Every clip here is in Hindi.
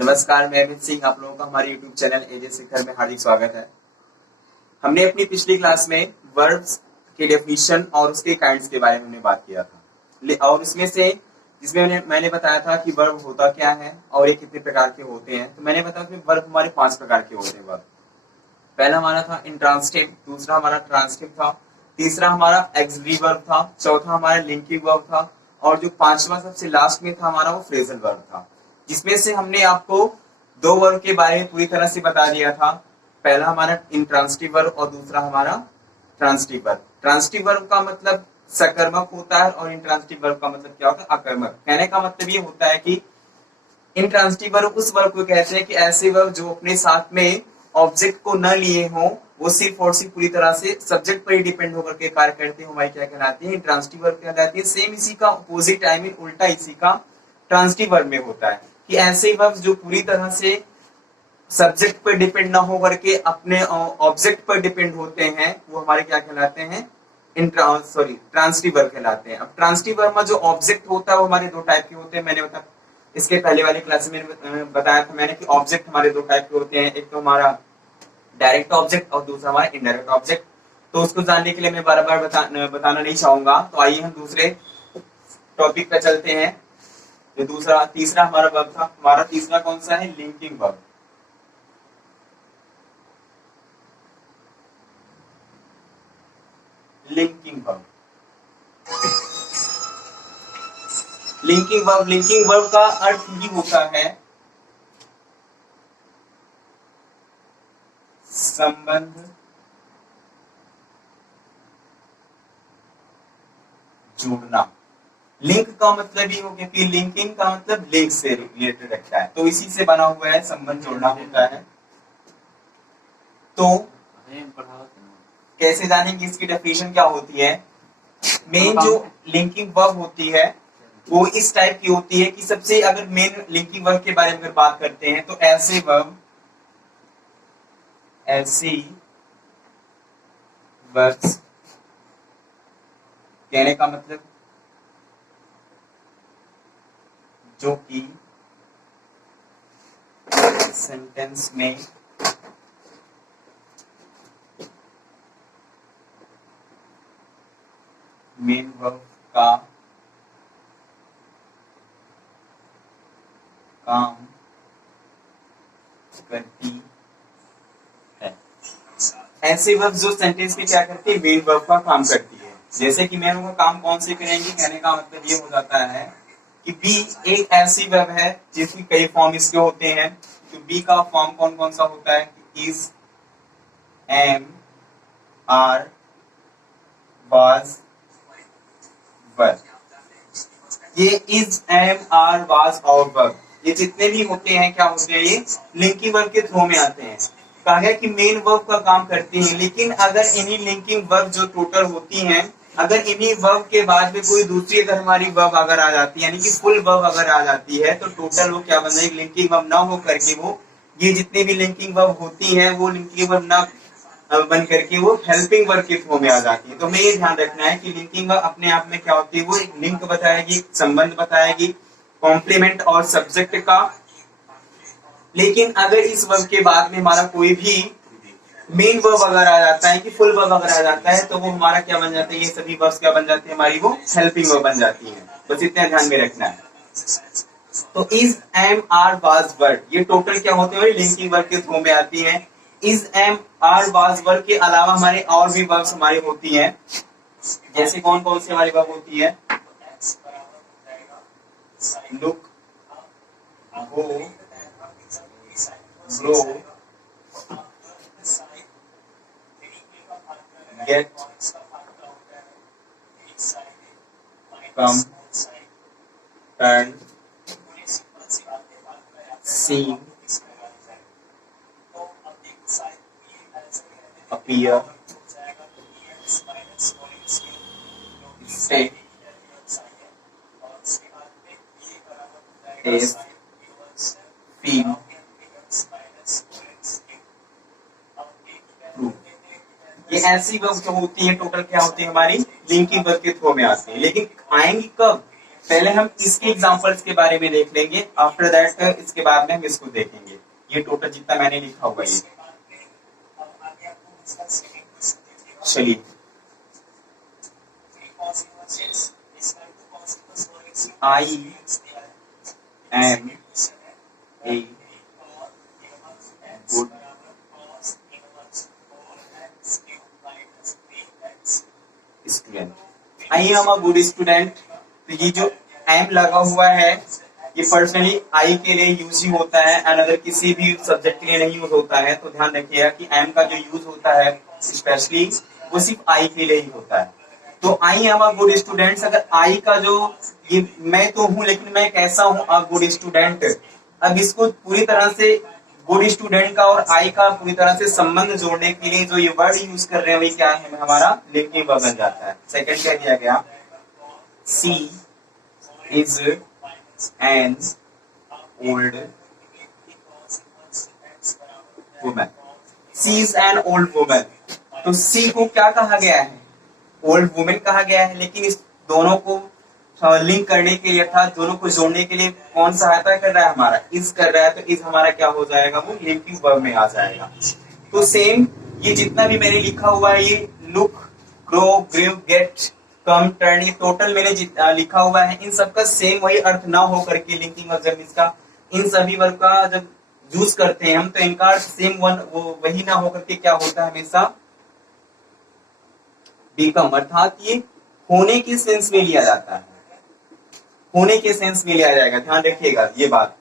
नमस्कार, मैं अमित सिंह। आप लोगों का हमारे YouTube चैनल एजे शिखर में हार्दिक स्वागत है। हमने अपनी पिछली क्लास में वर्ब्स के डेफिनेशन और उसके काइंड्स के बारे में हमने बात किया था और उसमें से जिसमें मैंने बताया था कि वर्ब होता क्या है और ये कितने प्रकार के होते हैं। तो मैंने बताया उसमें वर्ब हमारे 5 प्रकार के होते हैं। वर्ब पहला हमारा था इंट्रांसिटिव, दूसरा हमारा ट्रांसिटिव था, तीसरा हमारा एक्सिलरी वर्ब था, चौथा हमारा लिंकिंग वर्ब था और जो पांचवा सबसे लास्ट में था हमारा वो फ्रेजल वर्ब था। जिसमें से हमने आपको 2 वर्ब के बारे में पूरी तरह से बता दिया था। पहला हमारा इंट्रांसिटिव वर्ब और दूसरा हमारा ट्रांसिटिव वर्ब। ट्रांसिटिव वर्ब का मतलब सकर्मक होता है और इंट्रांसिटिव वर्ब का मतलब क्या होता है? अकर्मक। कहने का मतलब ये होता है कि इंट्रांसिटिव वर्ब उस वर्ब को कहते हैं कि ऐसे वर्ब जो अपने साथ में ऑब्जेक्ट को न लिए हो, वो सिर्फ और सिर्फ पूरी तरह से सब्जेक्ट पर ही डिपेंड होकर के कार्य करते हैं, हमारी क्या कहलाती है? इंट्रांसिटिव वर्ब कहलाती है। सेम इसी का अपोजिट आई मीन उल्टा इसी का ट्रांसिटिव वर्ब में होता है कि ऐसे वर्ब जो पूरी तरह से सब्जेक्ट पर डिपेंड ना हो करके अपने ऑब्जेक्ट पर डिपेंड होते हैं, वो हमारे क्या कहलाते हैं? ट्रांसिटिव वर्ब कहलाते हैं। अब ट्रांसिटिव वर्ब में जो ऑब्जेक्ट होता है वो हमारे 2 टाइप के होते हैं। मैंने बताया इसके पहले वाली क्लास में बताया था मैंने कि ऑब्जेक्ट हमारे 2 टाइप के होते हैं। एक तो हमारा डायरेक्ट ऑब्जेक्ट और दूसरा हमारा इनडायरेक्ट ऑब्जेक्ट। तो उसको जानने के लिए मैं बार बार बताना नहीं चाहूंगा। तो आइए हम दूसरे टॉपिक पे चलते हैं। जो तीसरा हमारा वर्ब था, हमारा तीसरा कौन सा है? Linking verb. Linking verb. Linking verb का अर्थ ही होता है संबंध जोड़ना। लिंक का मतलब ये हो गया कि लिंकिंग का मतलब लिंक से रिलेटेड रखता है, तो इसी से बना हुआ है, संबंध जोड़ना होता है। तो कैसे जानेंगे इसकी डेफिनेशन क्या होती है? मेन जो लिंकिंग वर्ब होती है वो इस टाइप की होती है कि सबसे अगर मेन लिंकिंग वर्ब के बारे में अगर बात करते हैं तो ऐसी वर्ब्स कहने का मतलब जो कि सेंटेंस में मेन वर्ब का काम करती है। ऐसे वर्ब जो सेंटेंस में क्या करती है? मेन वर्ब का काम करती है। जैसे कि मेन वर्ब का काम कौन से करेंगे? कहने का मतलब ये हो जाता है कि बी एक ऐसी वर्ब है जिसकी कई फॉर्म इसके होते हैं। तो बी का फॉर्म कौन कौन सा होता है? इज, एम, आर, वाज, वर। ये इज, एम, आर, वाज और वर ये जितने भी होते हैं क्या होते हैं? ये लिंकिंग वर्ब के थ्रू में आते हैं। कहा गया कि मेन वर्ब का काम करती हैं, लेकिन अगर इन्हीं लिंकिंग वर्ब जो टोटल होती हैं, अगर इन्हीं वर्ब के बाद में कोई दूसरी अगर हमारी वर्ब अगर आ जाती है, यानी कि फुल वर्ब अगर आ जाती है, तो टोटल वो क्या बन जाएगी? लिंकिंग वर्ब ना हो करके वो ये जितनी भी लिंकिंग वर्ब होती हैं वो लिंकिंग वर्ब ना बन करके वो हेल्पिंग वर्ब के थ्रू में आ जाती है। तो हमें ये ध्यान रखना है कि लिंकिंग वर्ब अपने आप में क्या होती है? वो एक लिंक बताएगी, संबंध बताएगी, कॉम्प्लीमेंट और सब्जेक्ट का। लेकिन अगर इस वर्ब के बाद में हमारा कोई भी मेन वर्ब अगर आ जाता है कि फुल वर्ब अगर आ जाता है, तो वो हमारा क्या बन जाता है? ये सभी वर्ब्स क्या बन जाती है? हमारी वो हेल्पिंग वर्ब बन जाती है। बस इतना ध्यान में रखना है। तो इज, एम, आर, वाज, वर ये टोटल क्या होते हैं? लिंकिंग वर्ब के थ्रू में आती है। इज, एम, आर, वाज, वर के अलावा हमारे और भी वर्ब्स हमारी होती हैं। जैसे कौन कौन सी हमारी वर्ब होती है? Look, go, grow, get, come, turn, seem, appear, stay, taste, feel, ये ऐसी वर्ब जो होती है टोटल क्या होती है? हमारी लिंकिंग वर्ब के थ्रू में आती है। लेकिन आएंगी कब? पहले हम इसके एग्जांपल्स के बारे में देख लेंगे, आफ्टर दैट इसके बाद में हम इसको देखेंगे। ये टोटल जितना मैंने लिखा हुआ है, चलिए I am a good student. I am a good student. तो ये जो एम लगा हुआ है ये पर्सनली आई के लिए यूज ही होता है, एंड अगर किसी भी सब्जेक्ट के लिए नहीं यूज होता है तो ध्यान रखिएगा कि एम का जो यूज होता है स्पेशली वो सिर्फ आई के लिए ही होता है। तो आई एम अ गुड स्टूडेंट, अगर आई का जो ये मैं तो हूं लेकिन मैं कैसा हूं, अ गुड स्टूडेंट। अब इसको पूरी तरह से गुड स्टूडेंट का और आई का पूरी तरह से संबंध जोड़ने के लिए जो ये वर्ड यूज कर रहे हैं वही क्या है, हमारा लिंकिंग वर्ब बन जाता है। सेकंड क्या दिया गया, she is an old woman. She is an old woman, तो सी को क्या कहा गया है, ओल्ड वुमेन कहा गया है, लेकिन इस दोनों को लिंक करने के लिए अर्थात दोनों को जोड़ने के लिए कौन सहायता कर रहा है, हमारा इज कर रहा है। तो इज हमारा क्या हो जाएगा, वो लिंकिंग वर्ब में आ जाएगा। तो सेम ये जितना भी मैंने लिखा हुआ है, ये look, grow, grieve, gate, come, turn, ये टोटल मैंने लिखा हुआ है, इन सबका सेम वही अर्थ ना हो करके लिंकिंग वर्ब जब इसका इन सभी वर्ब का जब यूज करते हैं हम, तो इनका अर्थ सेम वही ना होकर के क्या होता है, हमेशा बिकम, अर्थात ये होने के सेंस में लिया जाता है, होने के सेंस में लिया जाएगा। ध्यान रखिएगा ये बात।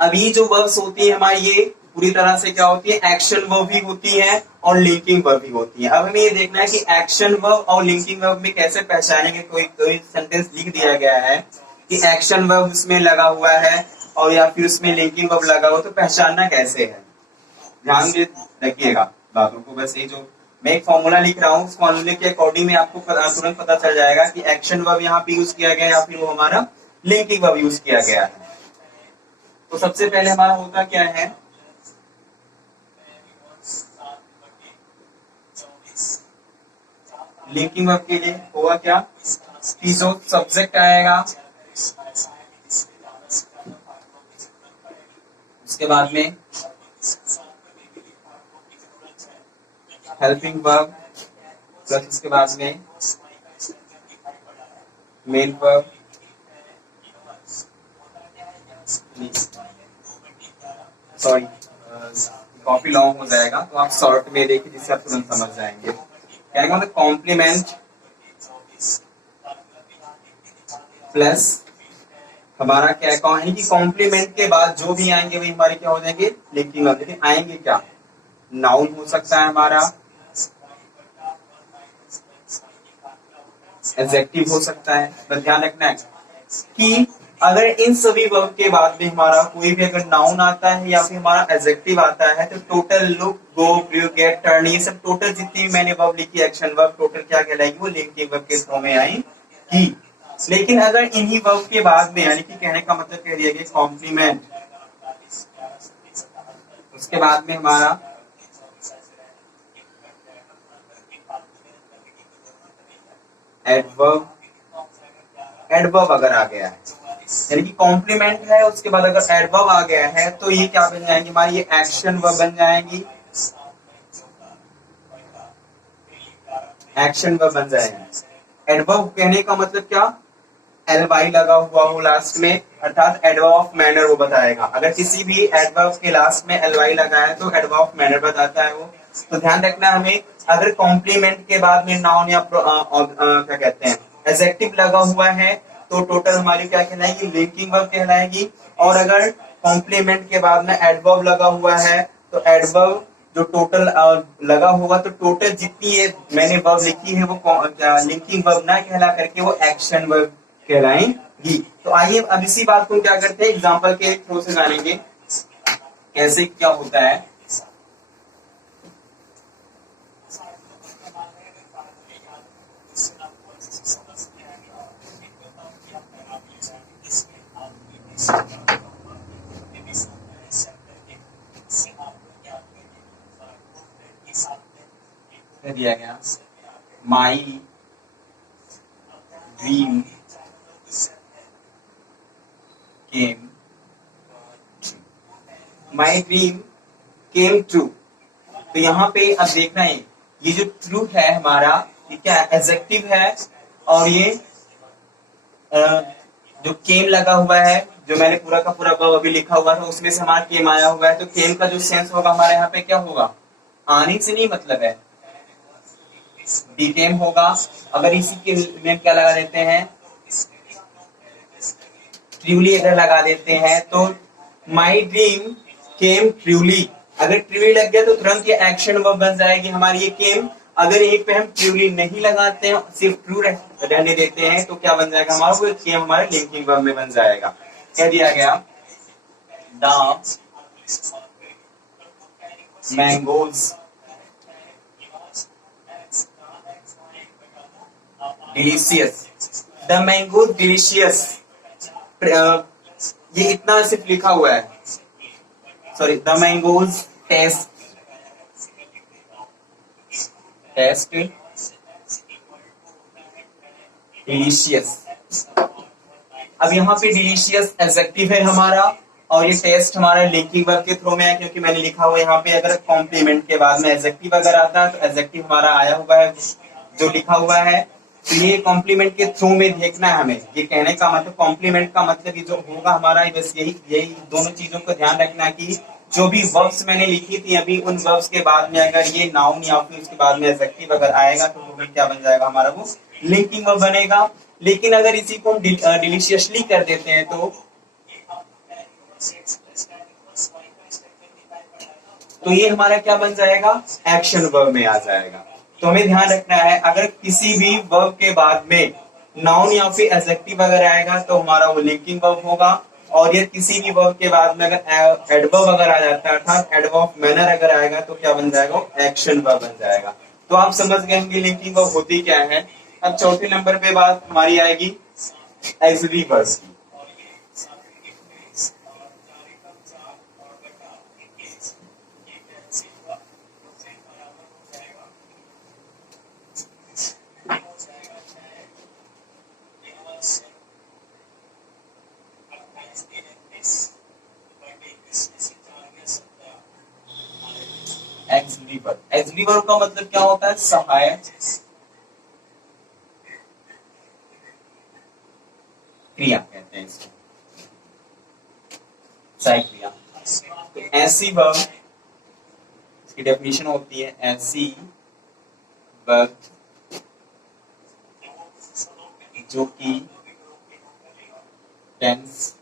अभी जो वर्ब्स होती है हमारी, ये पूरी तरह से क्या होती है, एक्शन वर्ब भी होती है और लिंकिंग वर्ब भी होती है। अब हमें ये देखना है कि एक्शन वर्ब और लिंकिंग वर्ब में कैसे पहचानेंगे। कोई सेंटेंस लिख दिया गया है कि एक्शन वर्ब उसमें लगा हुआ है और या फिर उसमें लिंकिंग वर्ब लगा हुआ, तो पहचानना कैसे है, ध्यान रखिएगा बातों को। बस ये जो मैं एक फॉर्मूला लिख रहा हूँ, उस फॉर्मूले के अकॉर्डिंग में आपको तुरंत पता चल जाएगा कि एक्शन वर्ब यहाँ पे यूज किया गया या फिर वो हमारा लिंकिंग वर्ब यूज किया गया है। तो सबसे पहले हमारा होता क्या है, लिंकिंग वर्ब के लिए होगा क्या कि जो सब्जेक्ट आएगा उसके बाद में हेल्पिंग वर्ब प्लस उसके बाद में main verb, sorry copy long हो जाएगा तो आप शॉर्ट में देखिए जिससे आप तुरंत समझ जाएंगे। कहने का मतलब कॉम्प्लीमेंट प्लस हमारा क्या है कि कॉम्प्लीमेंट के बाद जो भी आएंगे वही हमारे क्या हो जाएंगे, लिंकिंग वर्ब। लेकिन आएंगे क्या, नाउन हो सकता है हमारा, एडजेक्टिव हो सकता है। बस ध्यान रखना है कि अगर इन सभी वर्ब के बाद में हमारा कोई भी अगर नाउन आता है या फिर हमारा एडजेक्टिव आता है, तो टोटल लुक, गो, ग्रीव, गेट, टर्न, ये सब टोटल जितनी मैंने वर्ब लिखी एक्शन वर्ब टोटल क्या कहलाएगी, वो लिंकिंग वर्ब के थ्रू में आएगी। लेकिन अगर इन्हीं वर्ब के बाद में, यानी कि कहने का मतलब कह दिया गया कॉम्प्लीमेंट, उसके बाद में हमारा एडवर्ब, एडवर्ब अगर आ गया है, यानी कि कॉम्प्लीमेंट है उसके बाद अगर एडवर्ब आ गया है, तो ये क्या बन जाएंगे हमारी, ये एक्शन वर्ब बन जाएंगी, एक्शन वर्ब बन जाएंगे। एडवर्ब कहने का मतलब क्या, एल वाई लगा हुआ हो लास्ट में, अर्थात एडवर्ब ऑफ मैनर वो बताएगा। अगर किसी भी एडवर्ब के लास्ट में एल वाई लगा है तो एडवर्ब ऑफ मैनर बताता है वो। तो ध्यान रखना हमें, अगर कॉम्प्लीमेंट के बाद में नाउन या क्या कहते हैं एडजेक्टिव लगा हुआ है तो टोटल हमारी क्या कहलाएगी, लिंकिंग वर्ब कहलाएगी। और अगर कॉम्प्लीमेंट के बाद में एडवर्ब लगा हुआ है तो एडवर्ब जो टोटल लगा होगा, तो टोटल जितनी ये मैंने वर्ब लिखी है वो लिंकिंग वर्ब ना कहला करके वो एक्शन वर्ब कहलाएंगी। तो आइए अब इसी बात को क्या करते हैं, एग्जांपल के थ्रू से जानेंगे कैसे क्या होता है। दिया गया my dream came, my dream came true. तो यहाँ पे अब देखना है ये जो ट्रू है हमारा, ये क्या एडजेक्टिव है, और ये जो केम लगा हुआ है, जो मैंने पूरा का पूरा वर्ब अभी लिखा हुआ था उसमें से हमारा केम आया हुआ है, तो केम का जो सेंस होगा हमारे यहाँ पे क्या होगा, आने से नहीं मतलब है, बीकेम होगा। अगर इसी के में क्या लगा देते हैं, ट्रूली अगर लगा देते हैं तो माई ड्रीम केम ट्रूली, अगर ट्रूली लग गया तो तुरंत ये एक्शन वर्ब बन जाएगी हमारी ये केम। अगर यहीं पे हम ट्रूली नहीं लगाते हैं, सिर्फ ट्रू रहने देते हैं, तो क्या बन जाएगा हमारा, वो केम हमारे लिंकिंग वर्ब में बन जाएगा। कह दिया गया the mangoes delicious, the mango delicious, ये इतना सिर्फ लिखा हुआ है, sorry, the mangoes taste delicious. अब यहाँ पे डिलीशियस एडजेक्टिव है हमारा, और ये टेस्ट हमारा लिंकिंग वर्ब के थ्रू में है, क्योंकि मैंने लिखा हुआ यहाँ पे अगर कॉम्प्लीमेंट के बाद में एडजेक्टिव अगर आता है तो एडजेक्टिव हमारा आया हुआ है जो लिखा हुआ है, तो ये कॉम्प्लीमेंट के थ्रू में देखना है हमें। ये कहने का मतलब, कॉम्प्लीमेंट का मतलब ये जो होगा हमारा, बस यही दोनों चीजों को ध्यान रखना कि जो भी वर्ब्स मैंने लिखी थी अभी, उन वर्ब्स के बाद में अगर ये नाउन या फिर उसके बाद में एडजेक्टिव अगर आएगा तो टोटल क्या बन जाएगा हमारा, वो लिंकिंग वर्ब बनेगा। लेकिन अगर इसी को हम डिलीशियसली कर देते हैं तो ये हमारा क्या बन जाएगा, एक्शन वर्ब में आ जाएगा। तो हमें ध्यान रखना है, अगर किसी भी वर्ब के बाद में नाउन या फिर एडजेक्टिव अगर आएगा तो हमारा वो लिंकिंग वर्ब होगा, और ये किसी भी वर्ब के बाद में अगर एडवर्ब अगर आ जाता है, अर्थात एडवर्ब ऑफ मैनर अगर आएगा तो क्या बन जाएगा, एक्शन वर्ब बन जाएगा। तो आप समझ गए कि लिंकिंग वर्ब होती क्या है। अब चौथे नंबर पे बात हमारी आएगी एक्सिलरी वर्ब्स की। एक्सिलरी वर्ब का मतलब क्या होता है, सहायक क्रिया कहते हैं इसको, सहायक क्रिया। तो ऐसी वर्ब, इसकी डेफिनेशन होती है, ऐसी वर्ब जो कि टेंस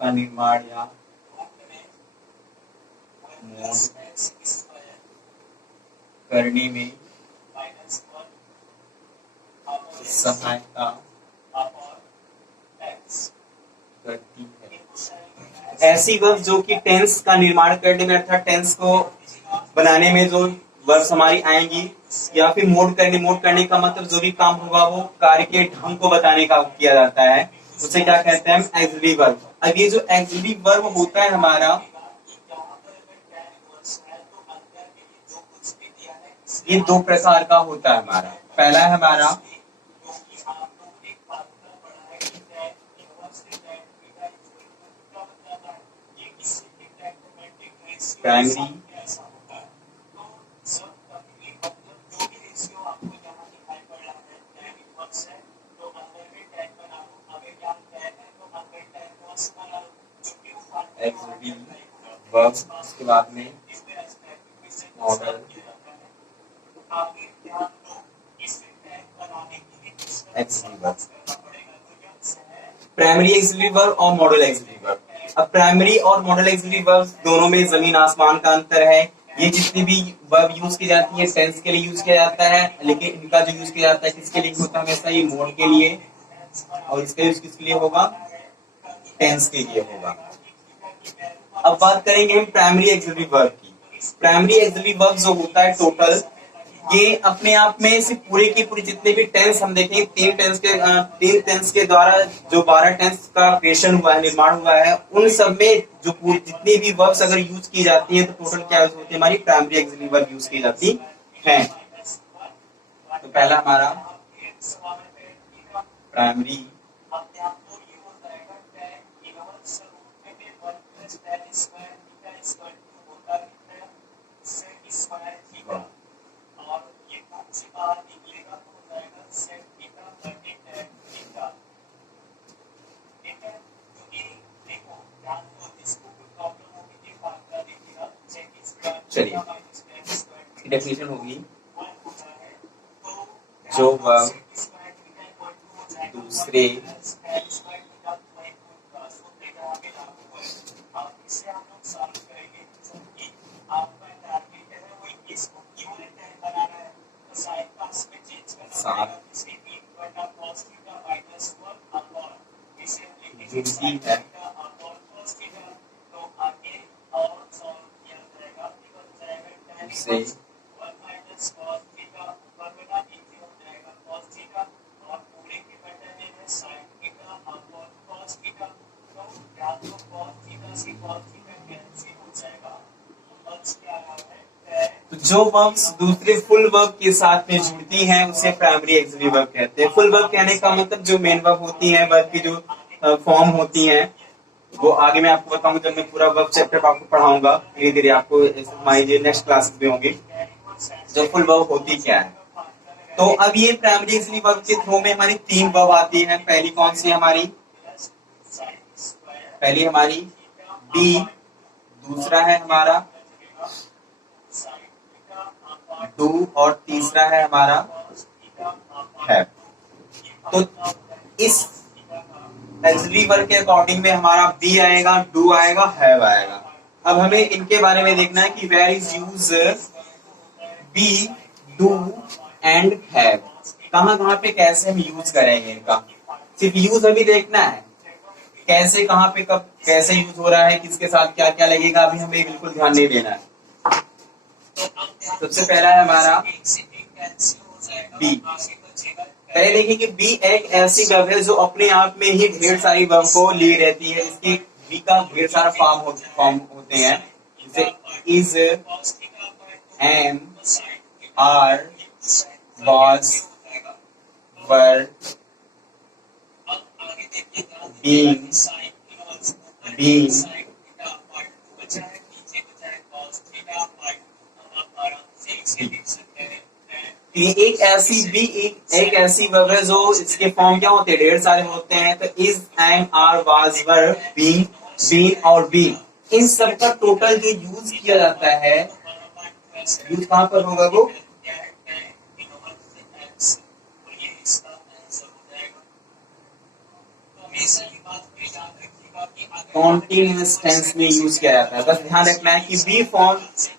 का निर्माण या मोड करने में सहायता करती है। ऐसी वर्ब जो कि टेंस का निर्माण करने में, अर्थात टेंस को बनाने में जो वर्ब्स हमारी आएंगी, या फिर मोड करने का मतलब जो भी काम होगा वो कार्य के ढंग को बताने का किया जाता है, उसे क्या कहते हैं, एक्सिलरी वर्ब। अब ये जो एक्सिलरी वर्ब होता है हमारा, ये दो प्रकार का होता है हमारा। पहला है हमारा प्राइमरी एक्सिलरी वर्ब, उसके बाद में model axillary verb, primary axillary verb और मॉडल एक्सिलरी वर्ब। अब प्राइमरी और मॉडल एक्सिलरी वर्ब दोनों में जमीन आसमान का अंतर है। ये जितनी भी वर्ब यूज की जाती है टेंस के लिए यूज किया जाता है, लेकिन इनका जो यूज किया जाता है किसके लिए होता है हमेशा, ये मोड के लिए, और इसका यूज किसके लिए होगा, टेंस के लिए होगा। अब बात करेंगे हम प्राइमरी एक्सिलरी वर्ब की। प्राइमरी एक्सिलरी वर्ब जो होता है टोटल, ये अपने आप में से पूरे की पूरी जितने भी टेंस हम देखें, तीन टेंस के द्वारा जो 12 टेंस का क्रिएशन हुआ है, निर्माण हुआ है, उन सब में जो पूरी जितनी भी वर्ब्स अगर यूज की जाती है तो टोटल क्या यूज होती है, हमारी प्राइमरी एक्सिलरी वर्ब यूज की जाती है। तो पहला हमारा प्राइमरी चलिए डेफिनेशन होगी जो वर्ब दूसरे साथ जुड़ती है से तो जो वर्ब्स दूसरे फुल वर्ब के साथ में जुड़ती हैं उसे प्राइमरी एक्सिलरी वर्ब कहते हैं। फुल वर्ब कहने का मतलब जो मेन वर्ब होती हैं, वर्ब की जो फॉर्म होती हैं, वो आगे मैं आपको बताऊंगा जब मैं पूरा वर्ब चैप्टर आपको पढ़ाऊंगा। धीरे धीरे आपको हमारी नेक्स्ट क्लासेस में होंगी जो फुल वर्ब होती क्या है। तो अब ये प्राइमरी एक्सिलरी वर्ब के थ्रू में हमारी 3 वर्ब आती है। पहली कौन सी हमारी? पहली हमारी बी, दूसरा है हमारा डू और तीसरा है हमारा हैव। तो इस एक्सिलरी वर्ब के अकॉर्डिंग में हमारा बी आएगा, डू आएगा, हैव आएगा। अब हमें इनके बारे में देखना है कि where is use be, do and have, कहां कहां पे कैसे हम यूज करेंगे इनका। सिर्फ यूज अभी देखना है, कैसे कहां पे कब कैसे यूज हो रहा है, किसके साथ क्या क्या लगेगा, अभी हमें बिल्कुल ध्यान नहीं देना है। सबसे पहला है हमारा बी। पहले देखिए कि बी एक ऐसी वर्ब है जो अपने आप में ही ढेर सारी वर्ब को लिए रहती है। इसकी बी का ढेर सारा फॉर्म होते हैं, जैसे is, am, are, was, were, being, ये एक ऐसी वर्ब है जो इसके फॉर्म क्या होते हैं, ढेर सारे होते हैं। तो is, am, are, was, were, being, been और बीइंग, इन सब का टोटल जो यूज किया जाता है, यूज कहां पर होगा वो कॉन्टिन्यूअस टेंस में यूज किया जाता है। बस ध्यान रखना है कि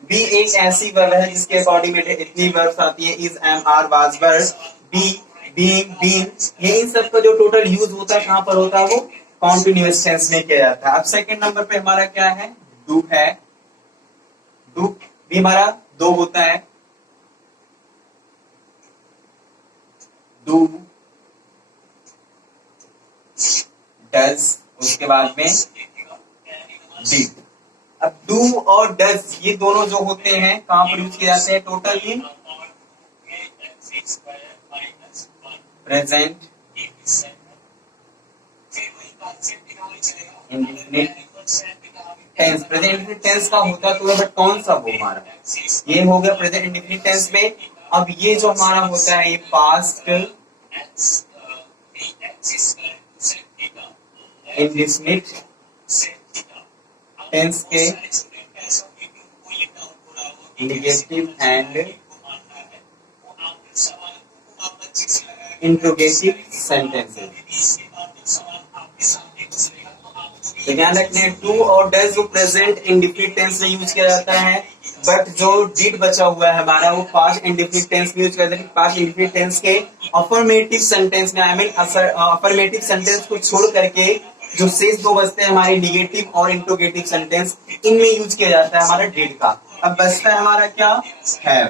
बी एक ऐसी वर्ब है जिसके अकॉर्डिंग में इतनी वर्ब्स आती है, is, am, are, was, were, be, being, being, ये इन सब का जो टोटल यूज होता है कहां पर होता है, वो कॉन्टिन्यूअस टेंस में किया जाता है। अब सेकंड नंबर पे हमारा क्या है, डू है। डू भी हमारा 2 होता है, डू, डज, उसके बाद में डिड। अब डू और डज ये दोनों जो होते हैं कहां पर यूज किए जाते हैं, totally present indefinite tense. Present indefinite tense का होता तो है, बट कौन सा वो हमारा, ये हो गया प्रेजेंट इंडेफिनिट टेंस में। अब ये जो हमारा होता है ये पास्ट इंडेफिनिट टेंस के नेगेटिव एंड इंट्रोगेटिव सेंटेंसेस। तो ध्यान रखने, टू और डज वो प्रेजेंट इंडेफिनिट टेंस में यूज किया जाता है, बट जो डिड बचा हुआ है हमारा वो पास्ट इंडेफिनिट टेंस में यूज किया जाता है। पास्ट इंडेफिनिट टेंस के अफर्मेटिव सेंटेंस में, आई मीन अफर्मेटिव सेंटेंस को छोड़ करके जो शेष 2 बचते हैं हमारे नेगेटिव और इंट्रोगेटिव सेंटेंस, इनमें यूज किया जाता है हमारा डिड का। अब बचता है हमारा क्या, हैव।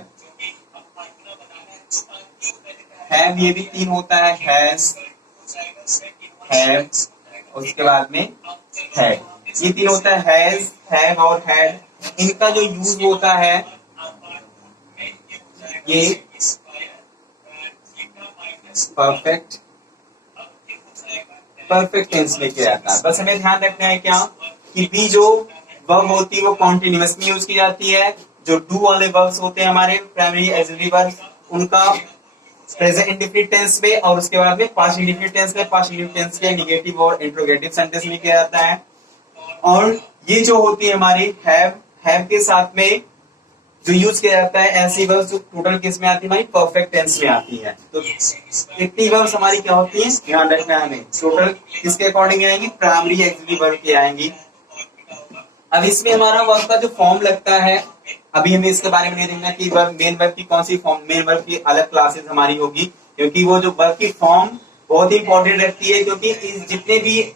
हैव ये भी 3 होता है, हैज, हैव, उसके बाद में हैड, ये 3 होता है, हैज, हैव और हैड। इनका जो यूज होता है ये परफेक्ट परफेक्ट टेंस लेके आता है। बस हमें ध्यान रखना है क्या कि बी जो वर्ब होती है वो कॉन्टिन्यूअस में यूज की जाती है। जो डू वाले वर्ब्स होते हैं हमारे प्राइमरी एक्सिलरी वर्ब उनका प्रेजेंट इंडेफिनिट टेंस में और उसके बाद में पास्ट इंडेफिनिट टेंस में, पास्ट इंडेफिनिट टेंस के नेगेटिव और इंट्रोगेटिव सेंटेंस में किया जाता है। और ये जो होती है हमारी हैव के साथ में जो यूज किया जाता है ऐसी वर्ब्स जो टोटल किस में आती है हमारी परफेक्ट टेंस में आती है। तो इतनी वर्ब्स हमारी क्या होती है ध्यान रखना है हमें, टोटल किसके अकॉर्डिंग आएंगी प्राइमरी एक्सिलरी वर्ब की आएंगी। अब इसमें हमारा वर्ब का जो फॉर्म लगता है अभी हमें इसके बारे में नहीं देखना कि वर्ब मेन वर्ब की कौन सी फॉर्म, मेन वर्ब की अलग क्लासेस हमारी होगी क्योंकि वो जो वर्ब की फॉर्म बहुत ही इंपॉर्टेंट रखती है। क्योंकि जितने भी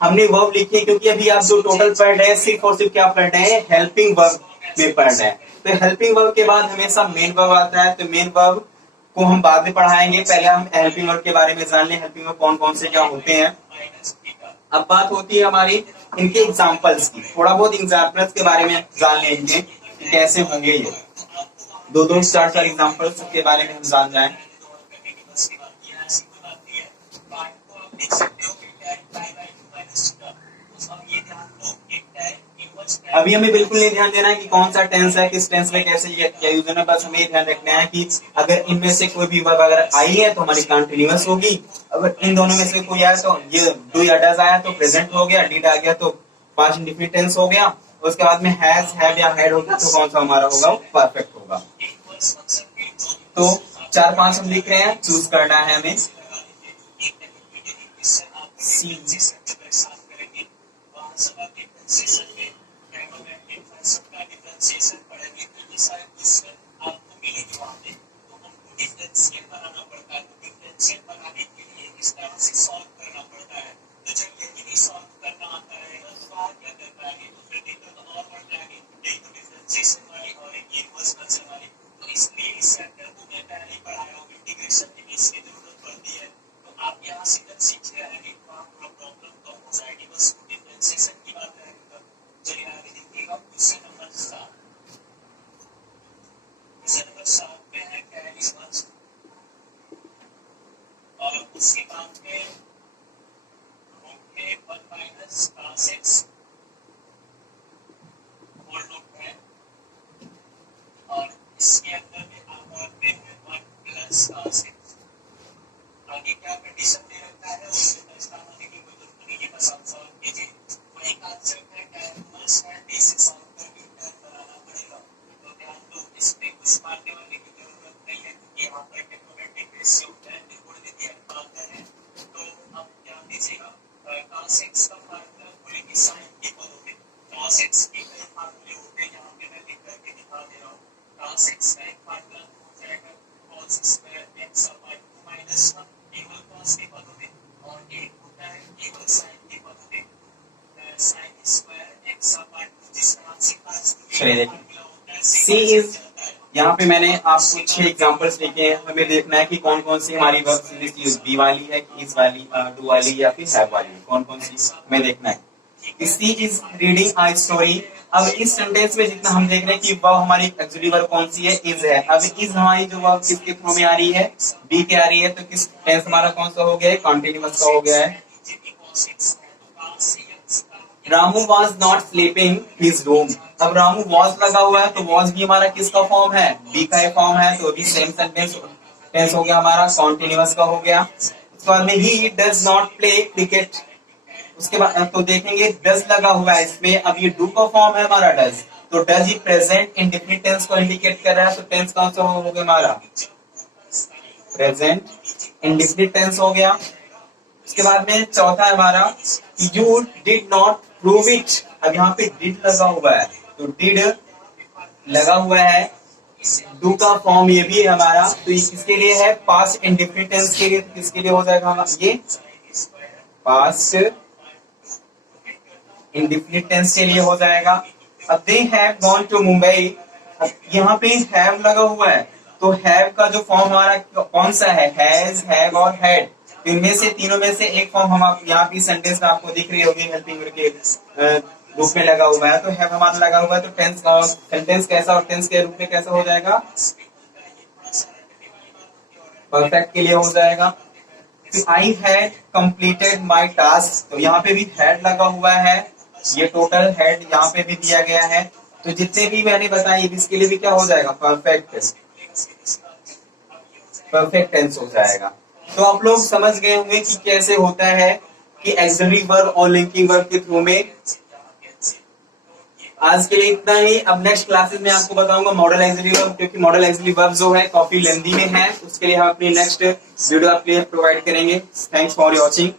हमने वर्ब लिखे क्योंकि अभी आप जो टोटल पढ़ रहे हैं सिर्फ और सिर्फ क्या पढ़ रहे हैं हेल्पिंग वर्ब में पढ़ रहे हैं। तो हेल्पिंग वर्ब के बाद हमेशा मेन वर्ब आता है। तो मेन वर्ब को हम बाद में पढ़ाएंगे, पहले हम हेल्पिंग वर्ब के बारे में जान लें हेल्पिंग वर्ब कौन कौन से क्या होते हैं। अब बात होती है हमारी इनके एग्जाम्पल्स की, थोड़ा बहुत एग्जाम्पल्स के बारे में जान लें इनके कि कैसे होंगे ये दो दो चार चार एग्जाम्पल्स के बारे में हम जान जाएं। अभी हमें बिल्कुल नहीं ध्यान देना है कि कौन सा टेंस है, किस टेंस में कैसे क्या यूज होना है। बस हमें ध्यान रखना है कि अगर इनमें से कोई भी वर्ब अगर आई है तो हमारी कंटिन्यूअस होगी, अगर इन दोनों में से कोई आया तो ये डू या डज आया तो प्रेजेंट हो गया, डिड आ गया तो पास्ट इंडेफिनिट टेंस हो गया, उसके बाद में हैज हैव या हैड हो गया तो कौन सा हमारा होगा वो परफेक्ट होगा। तो 4-5 हम लिख रहे हैं, चूज करना है हमें। सी सी इज, यहाँ पे मैंने आपको 6 एग्जांपल्स लिखे हैं। हमें देखना है कि कौन कौन सी हमारी वर्ब सीरीज यूज बी वाली है, इज वाली, डू वाली या फिर हैव वाली, कौन कौन सी हमें देखना है। सी इज रीडिंग अ स्टोरी। अब इस सेंटेंस में जितना हम देख रहे हैं कि वर्ब हमारी एक्चुअली वर्ब कौन सी है इज है। अब इज हमारी जो वर्ब किसके थ्रू में आ रही है बी के आ रही है, तो किस टेंस हमारा कौन सा हो गया है कॉन्टिन्यूअस का हो गया है। Ramu was not sleeping his room. अब रामू वॉज लगा हुआ है तो वॉज भी हमारा किसका फॉर्म है बी का फॉर्म है, तो भी सेम सेंटेंस टेंस हो गया हमारा कॉन्टिन्यूअस का हो गया। उसके बाद में he does not play cricket. उसके बाद तो देखेंगे डज लगा हुआ है इसमें, अब ये डू का फॉर्म है हमारा डज, तो डज ही प्रेजेंट इंडेफिनिट टेंस को इंडिकेट कर रहा है, तो टेंस कौन सा हो गया हमारा प्रेजेंट इंडेफिनिट टेंस हो गया। उसके बाद में चौथा है हमारा you did not prove it. अब यहाँ पे डिड लगा हुआ है तो डिड लगा हुआ है, डू का फॉर्म ये भी है हमारा, तो ये किसके लिए है पास्ट इंडेफिनिट टेंस के लिए, तो किसके लिए हो जाएगा हमारा ये पास्ट इंडेफिनिट टेंस के लिए हो जाएगा। अब they have gone to Mumbai. यहाँ पे हैव लगा हुआ है तो हैव का जो फॉर्म हमारा कौन सा है हैज, हैव और हैड, इनमें से तीनों में से एक फॉर्म हम यहाँ पे सेंटेंस में आपको दिख रही होगी हेल्पिंग वर्ब के रूप में लगा हुआ है, तो हैव हमारा लगा हुआ है, तो टेंस का सेंटेंस कैसा और टेंस के रूप में कैसा हो जाएगा परफेक्ट के लिए हो जाएगा। I had completed my task, तो यहाँ पे भी हैड लगा हुआ है, ये टोटल हैड यहाँ पे भी दिया गया है, तो जितने भी मैंने बताए इसके लिए भी क्या हो जाएगा, परफेक्ट टेंस हो जाएगा। तो आप लोग समझ गए होंगे कि कैसे होता है कि एक्सिलरी वर्ब और लिंकिंग वर्ब के थ्रू में। आज के लिए इतना ही। अब नेक्स्ट क्लासेस में आपको बताऊंगा मॉडल एक्सिलरी वर्ब, क्योंकि मॉडल एक्सिलरी वर्ब जो है काफी लेंथी में है, उसके लिए हम अपनी नेक्स्ट वीडियो आपके लिए प्रोवाइड करेंगे। Thanks for watching.